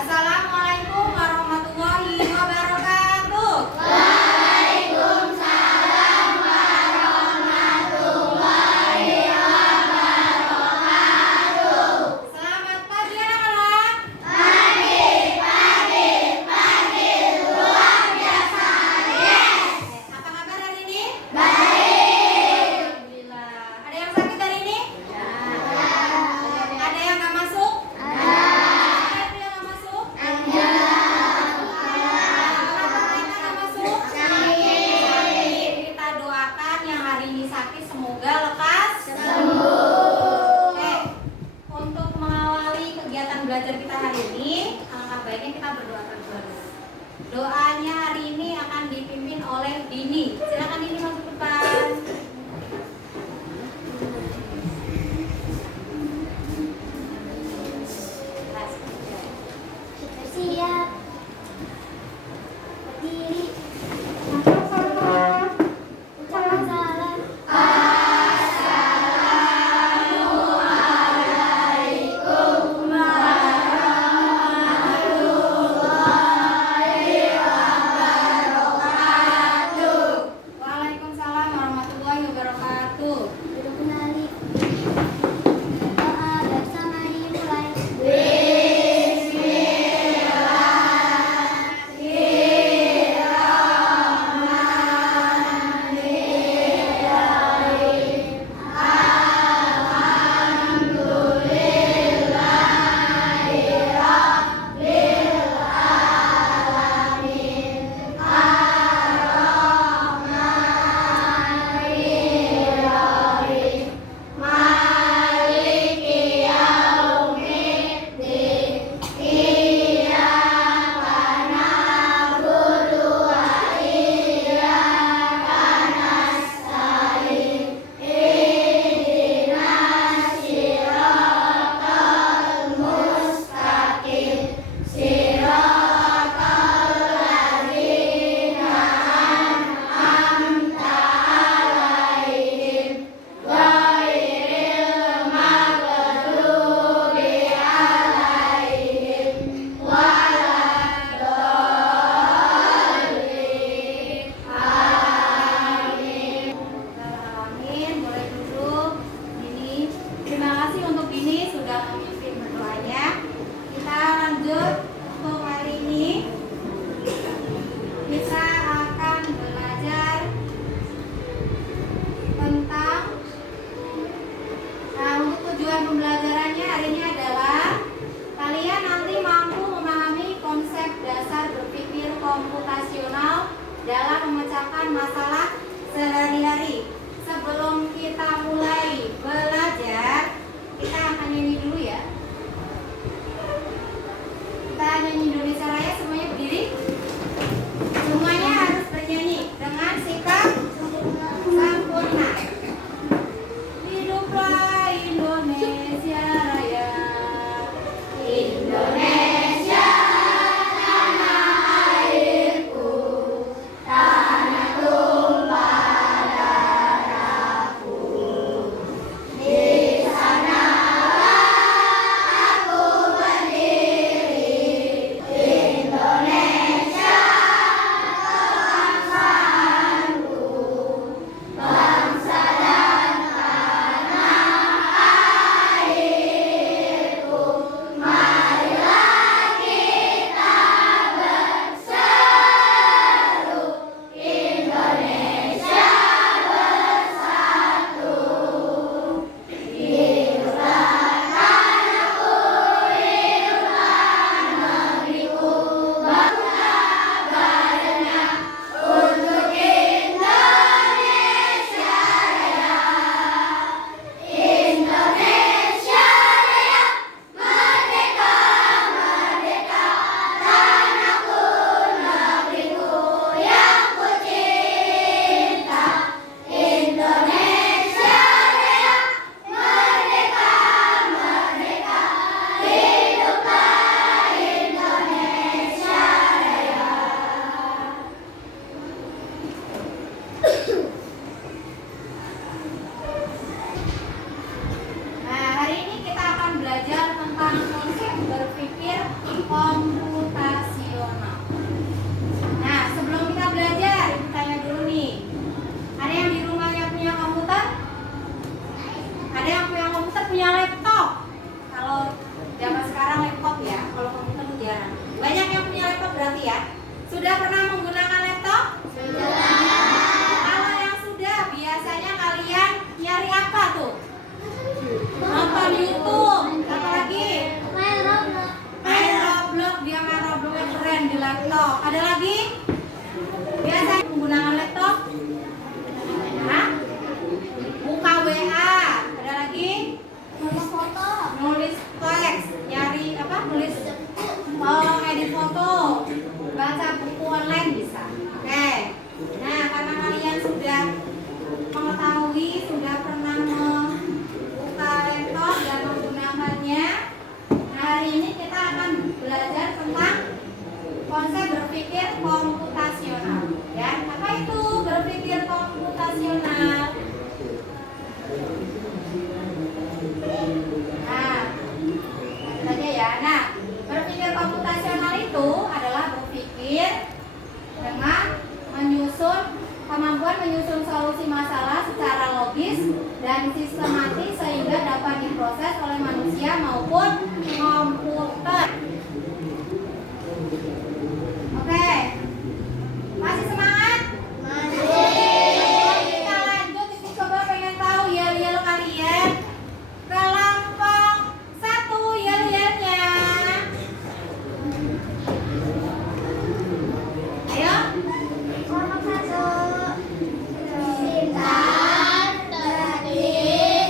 Assalamualaikum warahmatullahi wabarakatuh. Waalaikumsalam warahmatullahi wabarakatuh. Selamat pagi anak-anak. Pagi, luar biasa. Yes. Apa kabar hari ini? Baik. Alhamdulillah. Ada yang sakit hari ini? Ada yang nggak masuk? Ada. Siapa yang nggak masuk? Ada. Kenapa mereka nggak masuk? Sakit. Kita doakan yang hari ini sakit semoga lekas Sembuh. Oke, untuk mengawali kegiatan belajar kita hari ini, alangkah baiknya kita berdoa terlebih dahulu. Doanya hari ini akan dipimpin oleh Dini. Silakan Dini masuk ke depan. Siap. Berdiri. Ucapkan salam. Assalamualaikum warahmatullahi wabarakatuh. Waalaikumsalam warahmatullahi wabarakatuh. Duduk kembali. Doa bersama dimulai. Amin. Boleh duduk. Dini, terima kasih untuk Dini sudah memimpin berdoanya. Kita lanjut untuk hari ini. Kita akan belajar tentang untuk tujuan pembelajarannya hari ini adalah kalian nanti mampu memahami konsep dasar berpikir komputasional dalam memecahkan masalah sehari-hari. Sebelum kita mulai belajar, kita akan nyanyi dulu ya. Kita foto, baca buku online bisa. Oke. Nah, karena kalian sudah mengetahui, sudah pernah membuka laptop dan menggunakannya, hari ini kita akan belajar tentang konsep berpikir komputasional. Ya, apa itu berpikir komputasional? Nah, saja ya. Nah, berpikir komputasional itu adalah berpikir dengan kemampuan menyusun solusi masalah secara logis dan sistematis sehingga dapat diproses oleh manusia maupun komputer. Oke, masih semangat? Kita lanjut, itu coba pengen tahu yel-yel kalian. Kelompok 1 yel-yelnya. Ayo. Kelompok 1. Pintar, kreatif.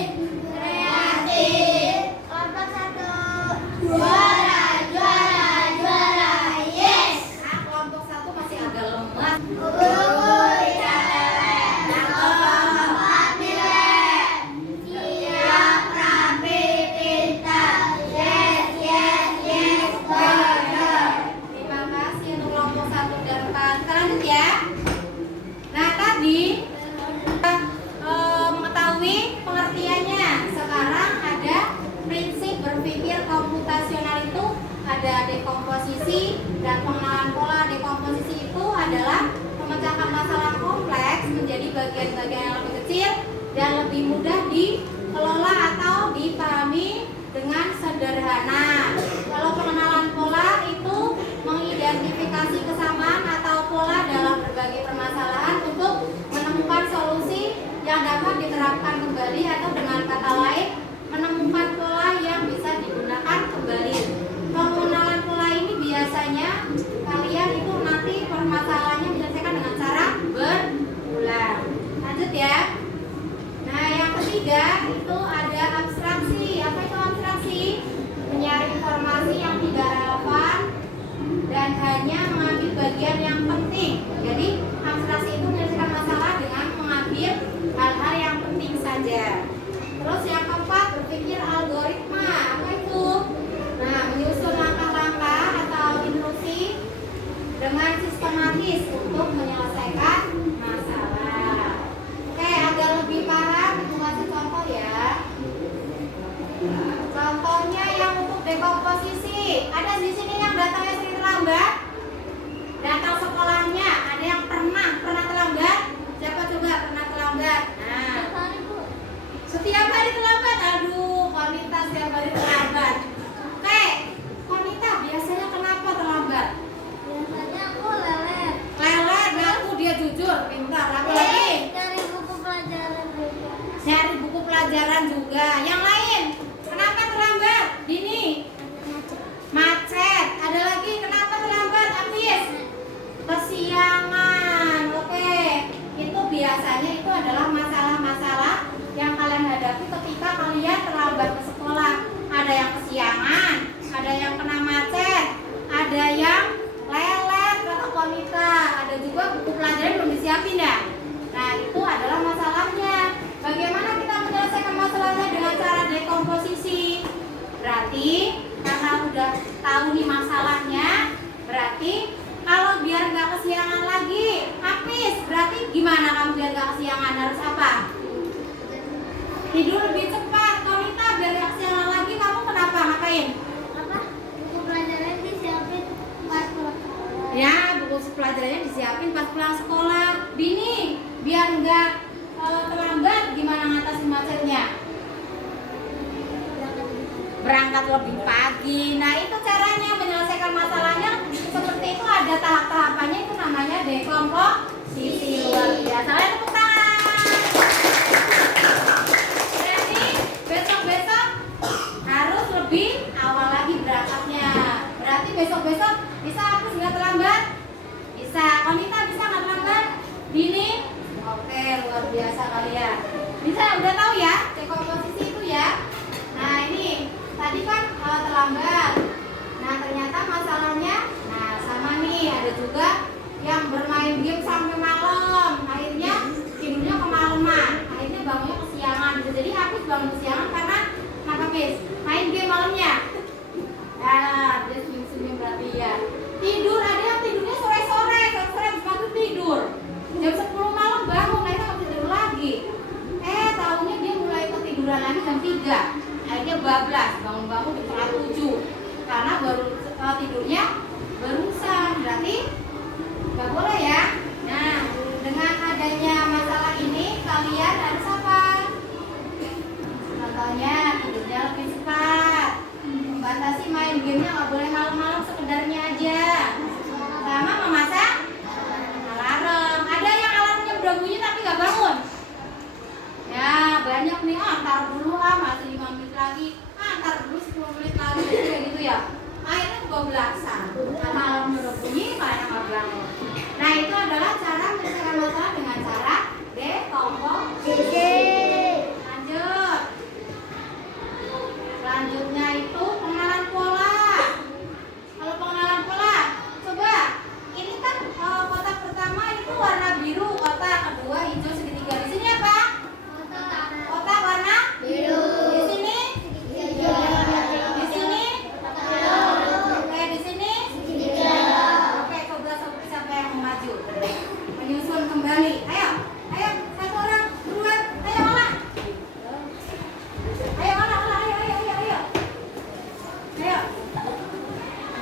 Kelompok 1. Juara, yes. Nah, kelompok 1 masih agak lemah. Guru tidak leleh, nangkep nilai. Siap, rapi, pintar. Yes, benar. Terima kasih untuk kelompok 1 dan 4. Lanjut ya. Nah, tadi mengetahui pengertiannya. Sekarang ada prinsip berpikir komputasional itu ada dekomposisi dan pengenalan pola. Dekomposisi itu adalah memecahkan masalah kompleks menjadi bagian-bagian yang lebih kecil dan lebih mudah dikelola atau dipahami dengan sederhana. Kalau pengenalan pola itu mengidentifikasi kesamaan atau pola dalam berbagai permasalahan untuk menemukan solusi yang dapat diterapkan kembali atau dengan kata lain menemukan pola yang bisa digunakan kembali. Pengenalan pola ini biasanya kalian itu nanti permasalahannya diselesaikan dengan cara berulang. Lanjut ya. Nah, yang ketiga itu ada abstraksi. Apa itu abstraksi? Menyaring informasi yang tidak relevan dan hanya mengambil bagian yang penting. Jadi abstraksi itu menyelesaikan masalah dengan mengambil hal-hal yang penting saja. Terus yang keempat berpikir algoritma. Apa itu? Nah, menyusun langkah-langkah atau instruksi dengan sistematis untuk menyelesaikan masalah. Oke, agar lebih paham itu kasih contoh ya. Contohnya yang untuk dekomposisi. Ada di sini yang datangnya sering terlambat. Datang sekolahnya, ada yang pernah terlambat? Siapa coba pernah terlambat? Nah, setiap hari terlambat. Aduh, Konita setiap hari terlambat. Oke, Konita biasanya kenapa terlambat? Biasanya aku lelet. Lelet, ngaku dia jujur, pintar. Apa lagi? Dari buku pelajaran juga. Cari buku pelajaran juga. Yang lain, kenapa terlambat? Dini, macet. Ada lagi, kenapa terlambat? Abis, kesiangan. Oke, itu biasanya itu adalah masalah-masalah yang kalian hadapi ketika kalian terlambat ke sekolah. Ada yang kesiangan, ada yang kena macet, ada yang lelet kata Konita, ada juga buku pelajaran belum disiapin ya. Nah, itu adalah masalahnya. Bagaimana kita menyelesaikan masalahnya dengan cara dekomposisi? Berarti karena udah tahu nih masalahnya, berarti kalau biar nggak kesiangan lagi, habis. Berarti gimana kamu biar nggak kesiangan? Harus apa? Tidur lebih cepat. Konita, biar nggak kesiangan lagi, kamu kenapa? Ngapain? Apa? Buku pelajaran disiapin pas pulang sekolah. Ya, buku pelajarannya disiapin pas pulang sekolah. Bini, biar nggak terlambat, gimana ngatasin macetnya? Berangkat lebih pagi. Nah, itu caranya menyelesaikan masalahnya. Seperti itu ada tahap-tahapannya, itu namanya dekomposisi. Luar biasa. Ayo tepuk tangan. Jadi besok-besok harus lebih awal lagi berangkatnya. Berarti besok-besok bisa hapus nggak terlambat? Bisa. Konita bisa nggak terlambat? Dini? Oke, luar biasa kalian. Bisa, udah tahu ya dekomposisi itu ya. Nah, ini tadi kan terlambat. Nah, ternyata masalahnya, nah ada juga yang bermain game sampai malam, akhirnya tidurnya kemalaman, akhirnya bangunnya kesiangan. Jadi Hafiz bangun kesiangan karena Hafiz main game malamnya. Nah, dia senyum-senyum berarti ya. Tidur, ada yang tidurnya sore-sore habis maghrib tidur. Jam 10 malam bangun, akhirnya nggak tidur lagi. Tahunya dia mulai ketiduran lagi jam 3. Akhirnya bablas, bangun-bangun di setengah 7. Karena baru tidurnya barusan, berarti nggak boleh ya. Nah, dengan adanya masalah ini kalian harus apa? Contohnya tidurnya lebih cepat, membatasi main gamenya, nggak boleh malam-malam, sekedarnya aja, sama memasang alarm. Ada yang alarmnya udah bunyi tapi nggak bangun. Ya banyak nih, ntar dulu masih 5 menit lagi, ntar dulu 10 menit lagi, kayak gitu ya. Akhirnya kebablasan karena alarmnya udah bunyi, malah nggak bangun. Nah, itu adalah cara menyelesaikan masalah dengan cara dekomposisi. Lanjut. Selanjutnya itu pengenalan pola. Kalau pengenalan pola, coba ini kan kotak pertama itu warna biru, kotak kedua hijau segitiga. Di sini apa? Kotak warna biru. Di sini hijau. Di sini oke, di sini segitiga. Oke, coba siapa yang mau maju menyusun kembali. Ayo satu orang, dua, ayo olah.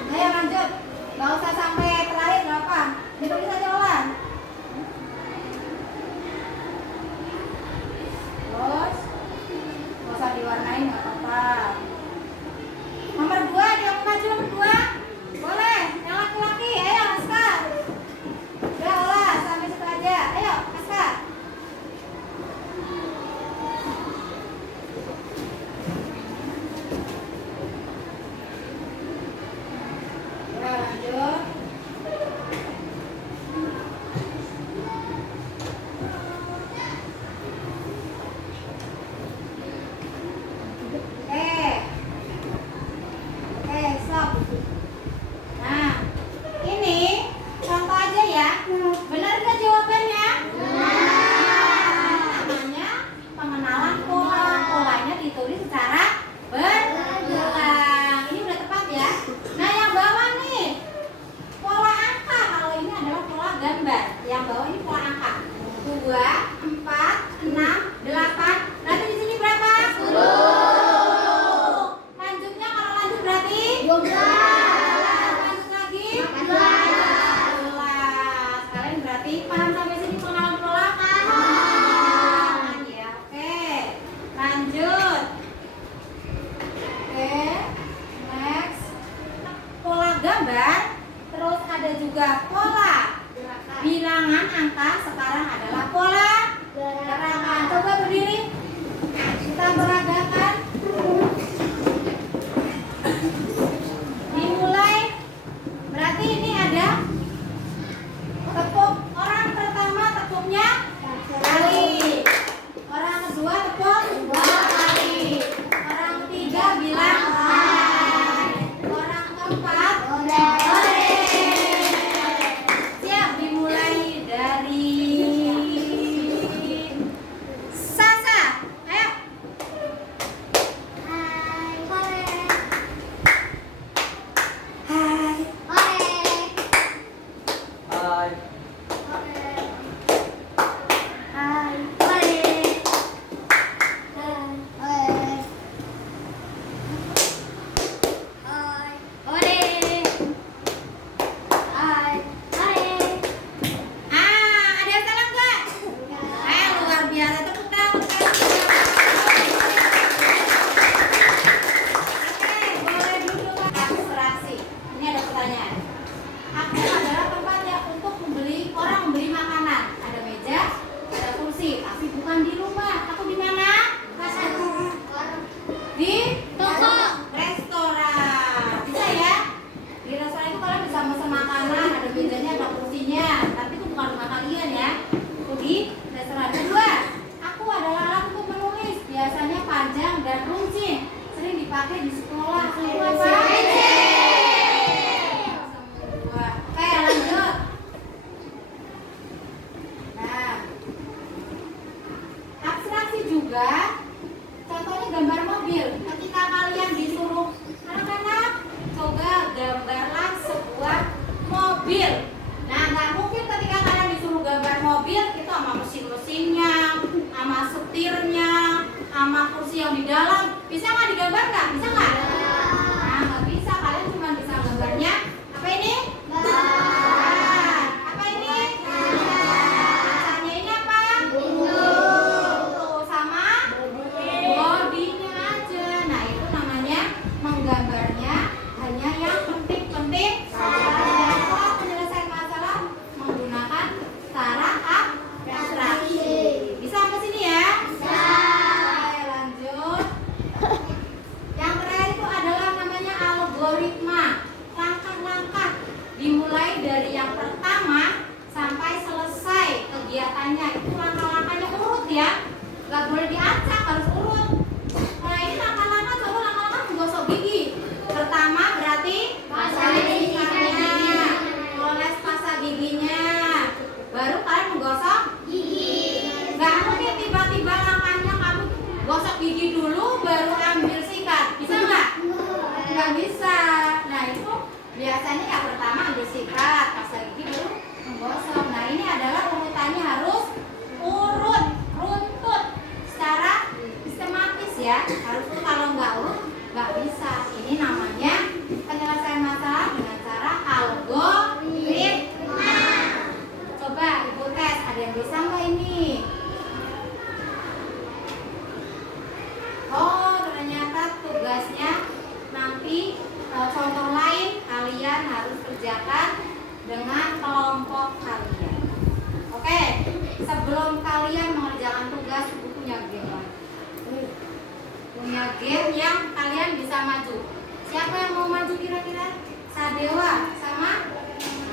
Ayo lanjut. Nggak usah sampai terakhir, nggak apa. Ditulis aja olah. Terus nggak usah diwarnain, nggak apa-apa. Nomor 2, ada yang maju nomor 2? Boleh, yang laki-laki. Ayo Aska. Udah olah, sampai situ aja. Ayo Aska. Udah lanjut. Stop. Nah, ini contoh aja ya. Benar nggak jawabannya? Namanya pengenalan pola. Polanya ditulis secara berulang. Ini udah tepat ya. Nah, yang bawah nih pola angka. Kalau ini adalah pola gambar. Yang bawah ini pola angka. 2, 4, 6, 8. Nanti di sini berapa? 10. Lanjutnya kalau lanjut berarti 12. Lanjut lagi 14. Kalian berarti paham sampai sini pengenalan pola kan? Ya, oke. Lanjut. Oke. Next. Pola gambar. Terus ada juga pola bilangan angka. Sekarang adalah pola gerakan. Coba berdiri. Kita peragakan. Dimulai. Berarti ini ada tepuk. Orang pertama tepuknya kali. Orang kedua tepuk 2 kali. Orang ketiga bilang hai. Orang keempat ore. Siap, dimulai dari Sasa. Ayo. Hai. Ada yang salah nggak? Luar biasa, tepuk tangan. Oke, boleh duduk. Abstraksi. Ini ada pertanyaan. Aku adalah tempat yang untuk orang membeli makanan. Ada meja, ada kursi, tapi bukan di rumah. Aku di mana? Di toko, restoran. Bisa ya? Di restoran itu kalian bisa pesan makanan, ada mejanya, ada kursinya. Tapi itu bukan rumah kalian ya. Itu di restoran. Kedua, aku adalah alat untuk menulis. Biasanya panjang dan runcing. Sering dipakai di sekolah. Itu apa? Oke, lanjut. nggak? Bisa nggak? Nah, nggak bisa. Kalian cuma bisa gambarnya. Apa ini? Ban. Apa ini? Bacanya ini apa? Tuh, sama bodinya aja. Nah, itu namanya menggambarnya hanya yang penting-penting saja. Kalau penyelesaian masalah menggunakan cara abstraksi. Bisa sampai sini ya? Bisa. Oke, lanjut. Yang terakhir itu adalah namanya algoritma. Langkah-langkah dimulai dari yang pertama sampai selesai kegiatannya. Itu langkah-langkahnya urut ya. Gak boleh diacak, harus urut. Nah, ini langkah-langkah, coba langkah-langkah menggosok gigi. Pertama berarti pasang giginya. Oles pasta giginya. Baru kalian menggosok gigi. Gak mungkin tiba-tiba langkahnya kamu gosok gigi dulu baru ambil sikat. Bisa nggak? Nggak bisa. Nah, itu biasanya yang pertama ambil sikat, pasta gigi baru menggosok. Nah, ini adalah urutannya harus urut, runtut secara sistematis ya. Harus urut, kalau nggak urut nggak bisa. Ini namanya penyelesaian masalah dengan cara algoritma. Coba ibu tes, ada yang bisa nggak ini? Oh, ternyata tugasnya nanti contoh lain kalian harus kerjakan dengan kelompok kalian. Oke, sebelum kalian mengerjakan tugas, ibu punya game lagi. Punya game yang kalian bisa maju. Siapa yang mau maju kira-kira? Sadewa sama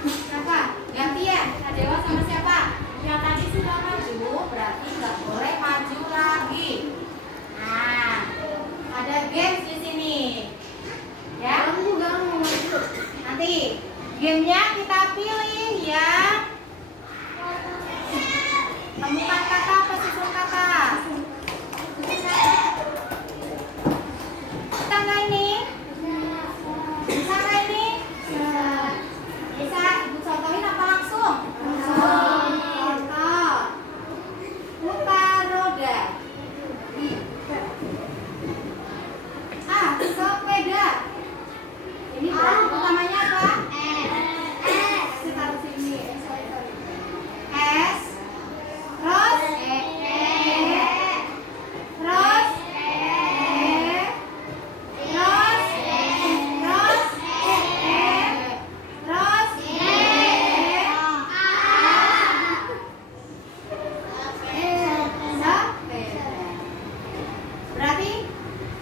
siapa? Gantian. Sadewa sama siapa? Yang tadi sudah maju, berarti nggak boleh maju lagi. Nah, ada games di sini. Ya. Kamu gak mau masuk. Nanti gamenya kita pilih ya. Temukan kata apa susun kata. Bisa nggak ini? Bisa nggak ini? Bisa. Ibu contohin apa langsung? Contoh. Putar roda. Sepeda. Ini berarti utamanya apa? S. Taruh sini. S. Terus E. Terus E. Terus terus E. Terus E. Sepeda. Berarti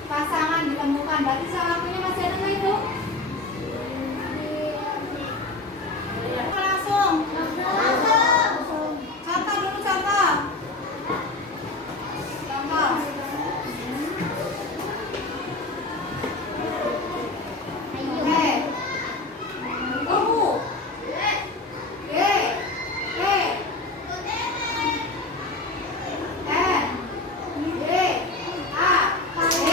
pasangan ditemukan. Berarti waktunya masih ada nggak itu? Langsung. Contoh dulu, contoh. Contoh. Oke. Tunggu. G. E. N. G. A. E.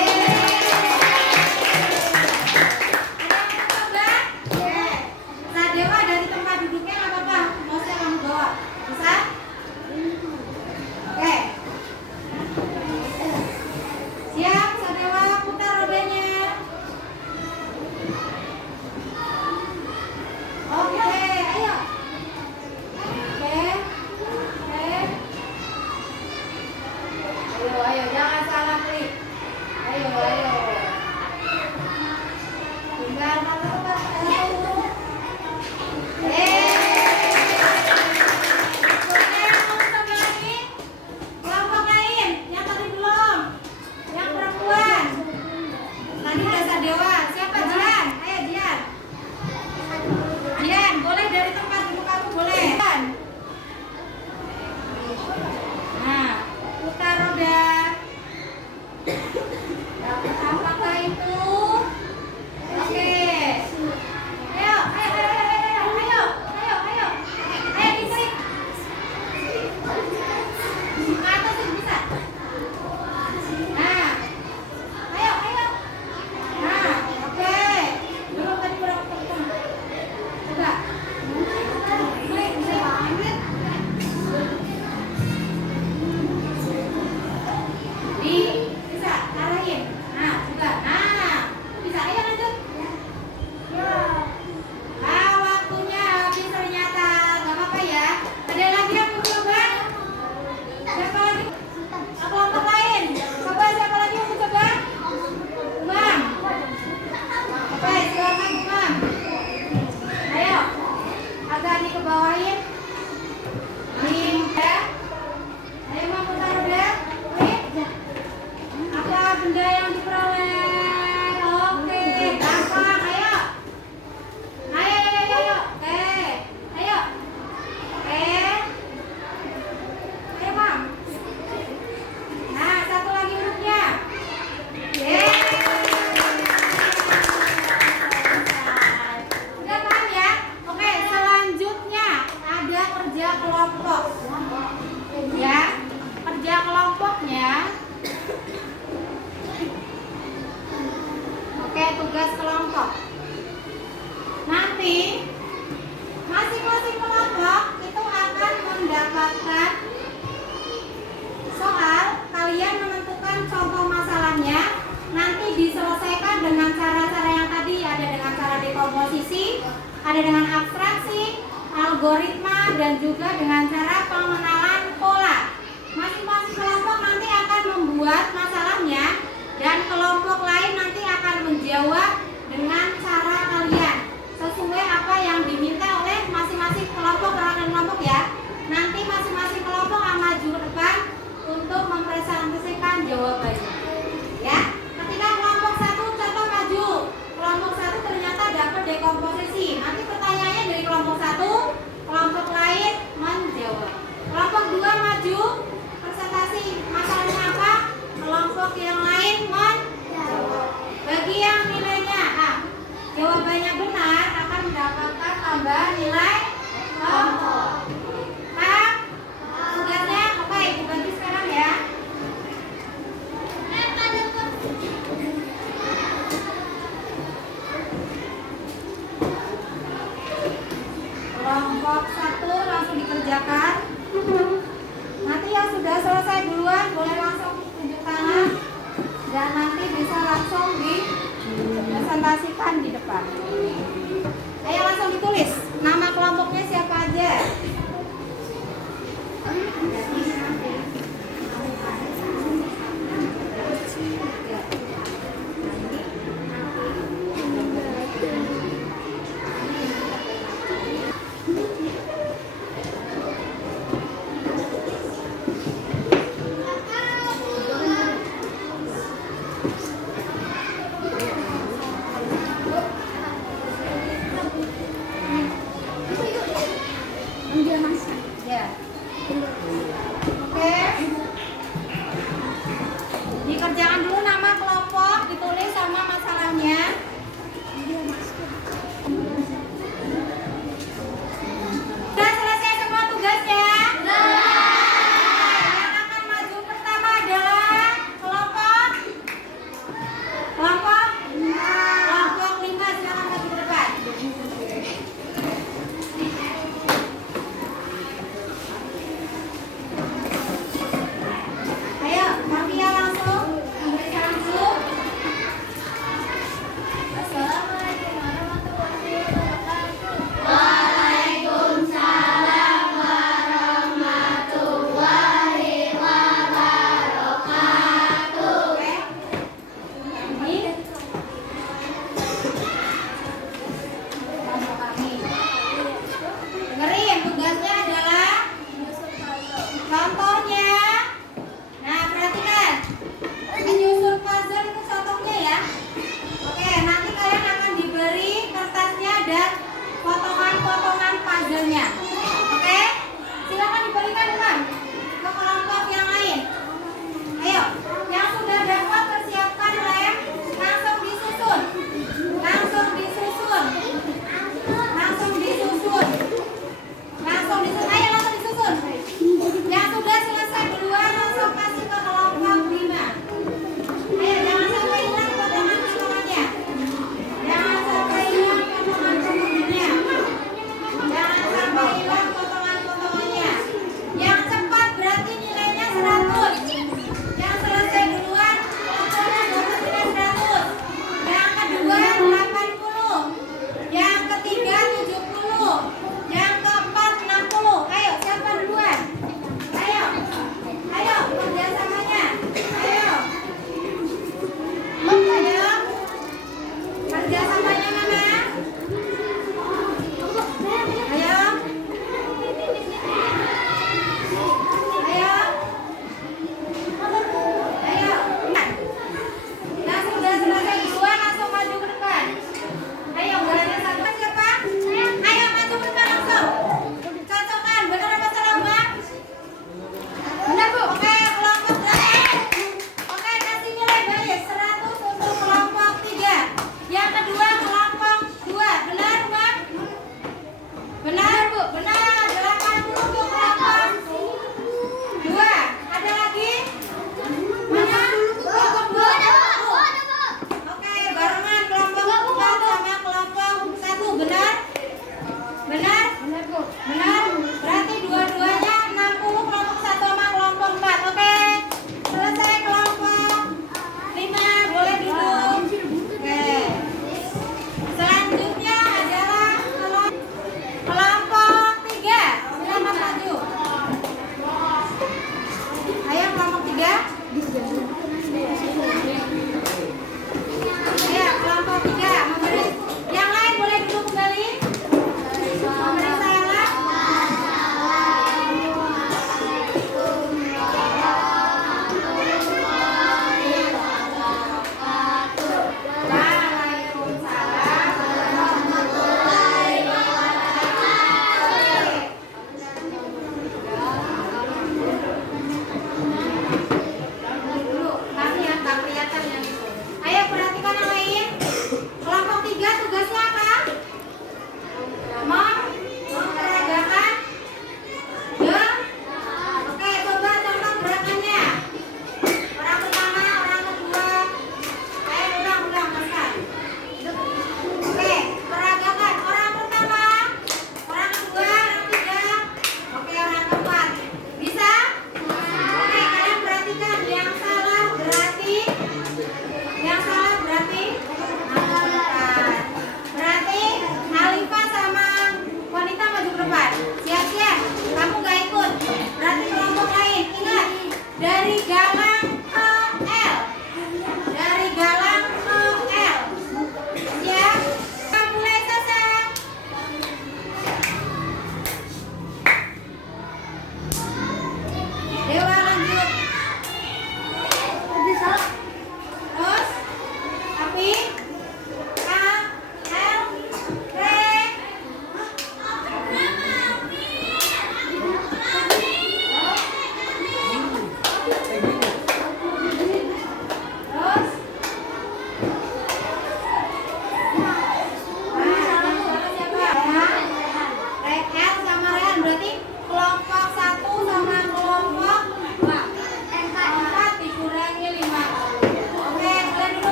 tugas kelompok. Nanti masing-masing kelompok itu akan mendapatkan soal. Kalian menentukan contoh masalahnya. Nanti diselesaikan dengan cara-cara yang tadi. Ada dengan cara dekomposisi, ada dengan abstraksi, algoritma, dan juga dengan cara pengenalan pola. Masing-masing kelompok nanti akan membuat masalahnya, dan kelompok lain nanti akan menjawab dengan cara kalian sesuai apa yang diminta oleh masing-masing kelompok ya. Nanti masing-masing kelompok akan maju ke depan untuk mempresentasikan jawabannya. Ya, ketika kelompok satu contoh maju, kelompok satu ternyata dapat dekomposisi. Nanti pertanyaannya dari kelompok satu, kelompok lain menjawab. Kelompok dua maju, presentasi masalahnya apa? Kelompok yang lain menjawab. Bagi yang nilainya jawabannya benar akan mendapatkan tambahan nilai kelompok. Tugasnya oke, dibagi sekarang ya. Kelompok satu langsung dikerjakan. Nanti yang sudah selesai duluan boleh langsung tunjuk tangan, dan nanti bisa langsung dipresentasikan di depan. Ayo langsung ditulis nama kelompoknya siapa aja. Ya. Oke. Dikerjakan dulu nama kelompok, ditulis sama masalahnya. Sudah selesai semua tugasnya? Yang akan maju pertama adalah kelompok 5. Silakan maju ke depan. Ayo, Mafia langsung memberi salam dulu. Assalamualaikum warahmatullahi wabarakatuh. Waalaikumsalam warahmatullahi wabarakatuh. Oke. Ini kelompok kami. Dengerin, tugasnya adalah contohnya. Nah, perhatikan. Menyusun puzzle itu contohnya ya. Oke, nanti kalian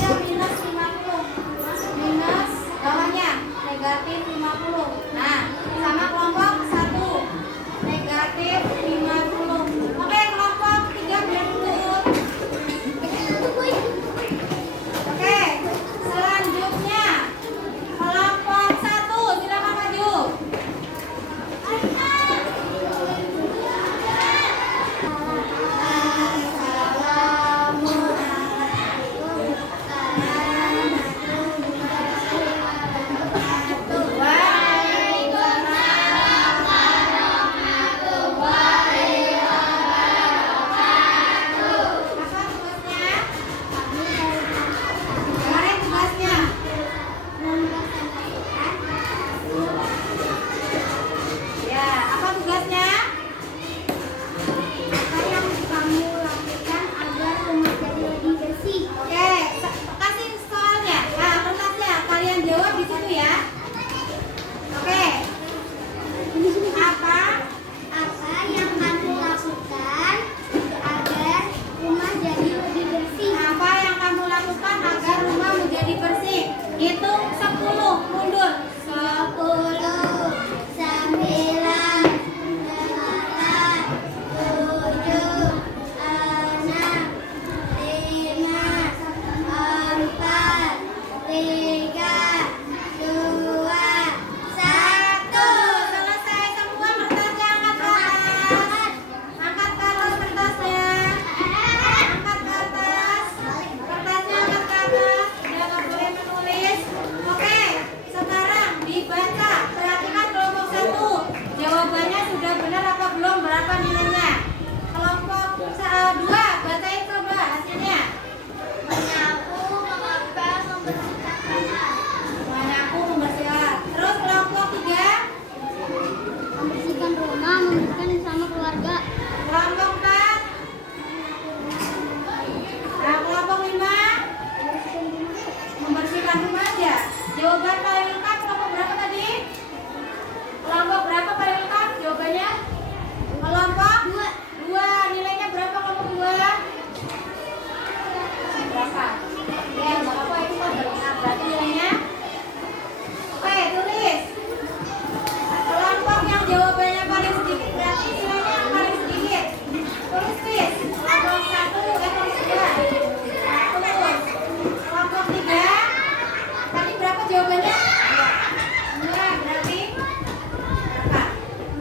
ada minus 50. Minus bawahnya negatif 50. Nah, sama kelompok 1 negatif 50. Oke, kelompok 3 biar dulu. Oke, selanjutnya kelompok 1 silakan maju. Kemarin tugasnya ya, apa tugasnya? Apa yang kamu lakukan agar rumah jadi lebih bersih? Oke, kasih soalnya. Nah, kertasnya kalian jawab di situ ya. Oke. Apa yang kamu lakukan agar rumah jadi lebih bersih? Apa yang kamu lakukan agar rumah menjadi bersih? Hitung 10, mundur. 10, 9, 8, 7, 6, 5, 4, 3, 2, 1. Selesai semua kertasnya, angkat ke atas. Angkat ke atas kertasnya. Angkat ke atas. Kertasnya angkat ke atas. Udah nggak boleh menulis. Oke, sekarang dibaca. Perhatikan kelompok 1. Jawabannya sudah benar apa belum? Berapa nilainya? Kelompok 2, bacain coba hasilnya. Menyapu, mengepel, membersihkan kamar. Menyapu, membersihkan. Terus kelompok 3. Membersihkan rumah, membersihkan sama keluarga. Kelompok 4. Nah, kelompok 5 membersihkan rumah aja. Jawaban paling lengkap kelompok berapa tadi? Kelompok berapa paling lengkap jawabannya? Kelompok 2. Nilainya berapa kelompok 2? Berapa? Ya, nggak apa-apa, itu kan berlengkap. Berarti nilainya? Oke, tulis. Kelompok yang jawabannya paling sedikit berarti nilainya yang paling sedikit. Tulis, please. Kelompok 1, tulis 2. Terus. Kelompok 3. Tadi berapa jawabannya? 2. Berarti berapa?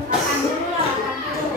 80 lah, 80.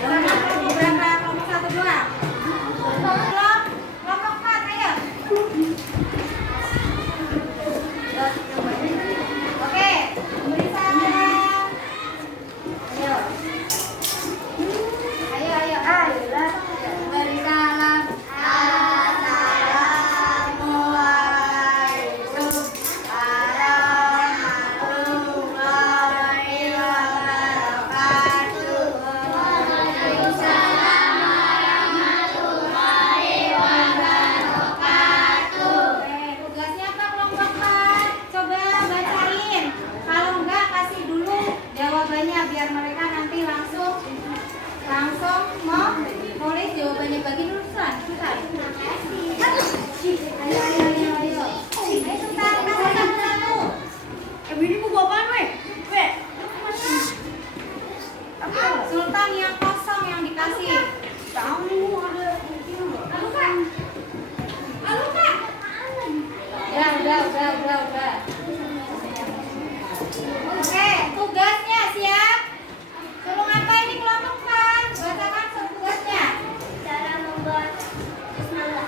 Sama kelompok berapa? Kelompok 1 doang. Kelompok 4, ayo. Oke, beri salam. Ayo. Ayo. Beri salam. Assalamualaikum warahmatullahi wabarakatuh. Oke, tugasnya apa kelompok 4? Coba bacain. Kalau enggak kasih dulu jawabannya biar mereka nanti langsung mau nulis jawabannya. Bagi dulu Susan. Ayo. Ayo Susan, kasih satu. Ini buku apaan, weh? Sultan yang kosong yang dikasih. Tahu ada Lalu Kak. Udah. Oke, tugasnya siap. Suruh ngapain nih kelompok 4? Bacakan tugasnya. cara membuat jus mangga.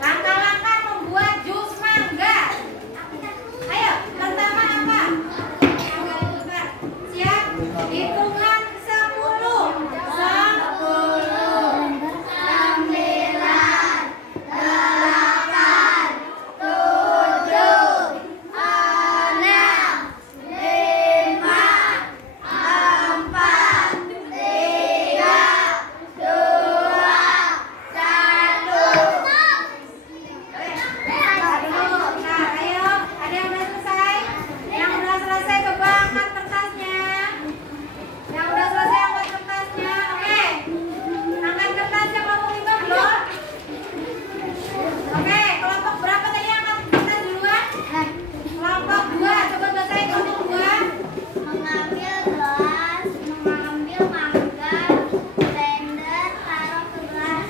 Langkah-langkah membuat jus mangga. Ayo, pertama apa? Siap. Hitungan 10. 10. Ayo, ada yang udah selesai? Yang udah selesai coba angkat kertasnya. Yang udah selesai angkat kertasnya. Oke. Angkat kertasnya kelompok 5 belum? Oke, kelompok berapa tadi angkat kertas duluan? Kelompok 2, coba bacain kelompok 2. Mengambil gelas, mengambil mangga, blender, taruh ke gelas.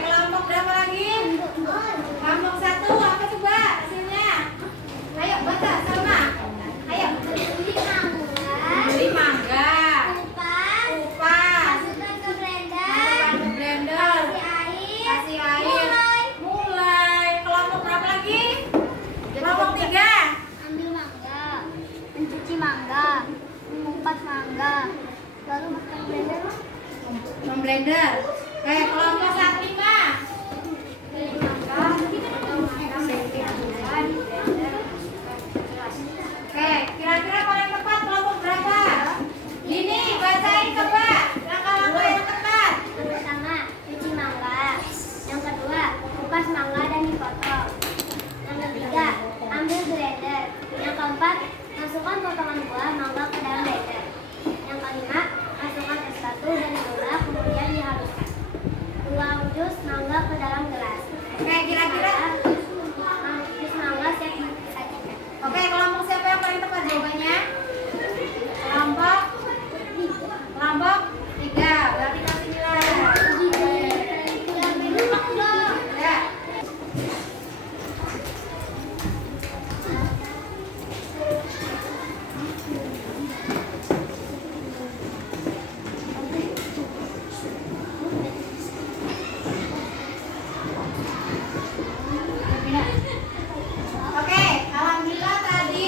Kelompok berapa lagi? Kelompok 1, apa coba hasilnya? Ayo baca sama. Ayo. Beli mangga, Beli mangga. kupas, Kupas. masukkan ke blender, Masukkan ke blender. kasih air, Mulai. Kelompok berapa lagi? Kelompok 3. ambil mangga, mencuci mangga, mengupas mangga, lalu masukkan blender. Memblender. Kelompok 5. Beli mangga, Kira-kira paling tepat kelompok berapa? Gini, bacain coba langkah-langkah yang tepat. yang pertama, cuci mangga. Yang kedua, kupas mangga dan dipotong. Yang ketiga, ambil blender. Yang keempat, masukkan potongan buah mangga ke dalam blender. Yang kelima, masukkan es batu dan gula, kemudian dihaluskan. Tuang jus mangga ke dalam gelas. Kira-kira. Jus mangga siap disajikan. Oke, kelompok siapa yang paling tepat jawabannya? Kelompok 3. Berarti kasih nilai. Ya. Oke, alhamdulillah tadi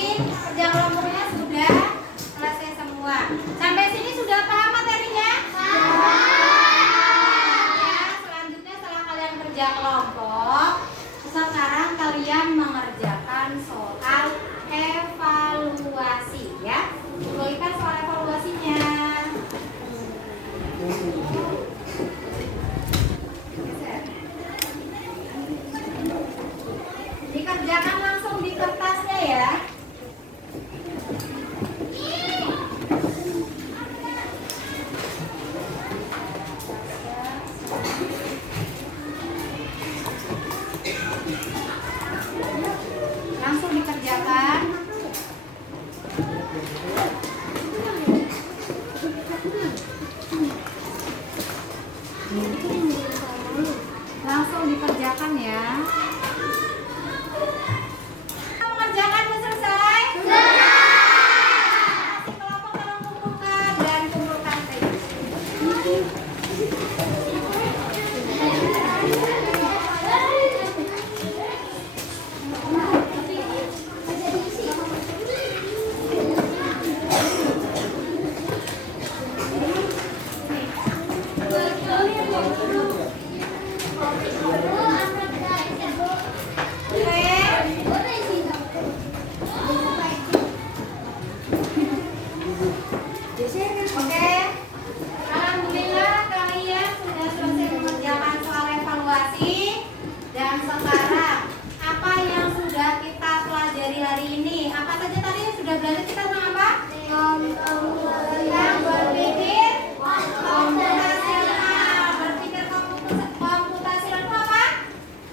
belajar kita tentang apa? Tentang berpikir komputasional. Berpikir komputasional itu apa?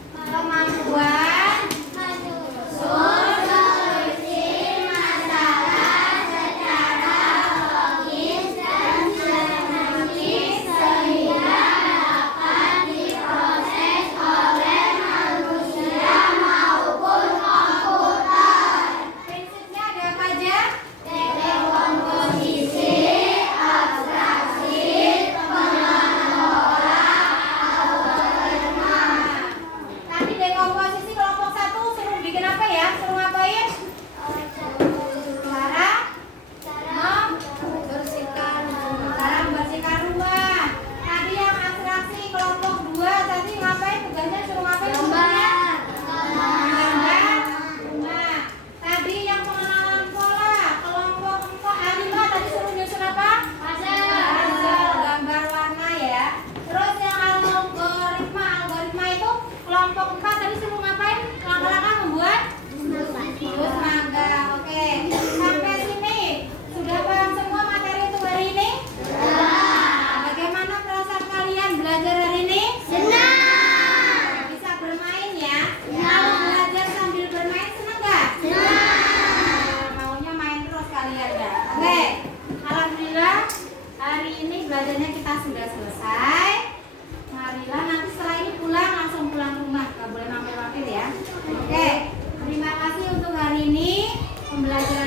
Kemampuan menyusun solusi masalah secara logis dan sistematis sehingga dapat diproses oleh manusia maupun komputer. Prinsipnya ada apa aja? Dekomposisi, abstraksi, pengenalan orang, algoritma. Tadi dekomposisi kelompok 1 suruh bikin apa ya? Suruh ngapain? Cara membersihkan rumah. Tadi yang abstraksi kelompok 2 tadi ngapain? Tugasnya suruh ngapain? Menggambar rumah. Tadi yang pengenalan pola kelompok 4 A5 tadi suruh nyusun apa? Puzzle, gambar warna ya. Terus yang algoritma itu kelompok 4 tadi suruh ngapain? Langkah-langkah membuat jus mangga. Oke, sampai sini sudah paham semua materi untuk hari ini? Bagaimana perasaan kalian belajar hari ini? Senang. Bisa bermain ya? Kalau belajar sambil bermain senang nggak? Maunya main terus kalian ya? Oke, alhamdulillah hari ini belajarnya kita sudah selesai. Marilah nanti setelah ini pulang langsung pulang rumah, nggak boleh mampir-mampir ya. Oke, terima kasih untuk hari ini pembelajaran.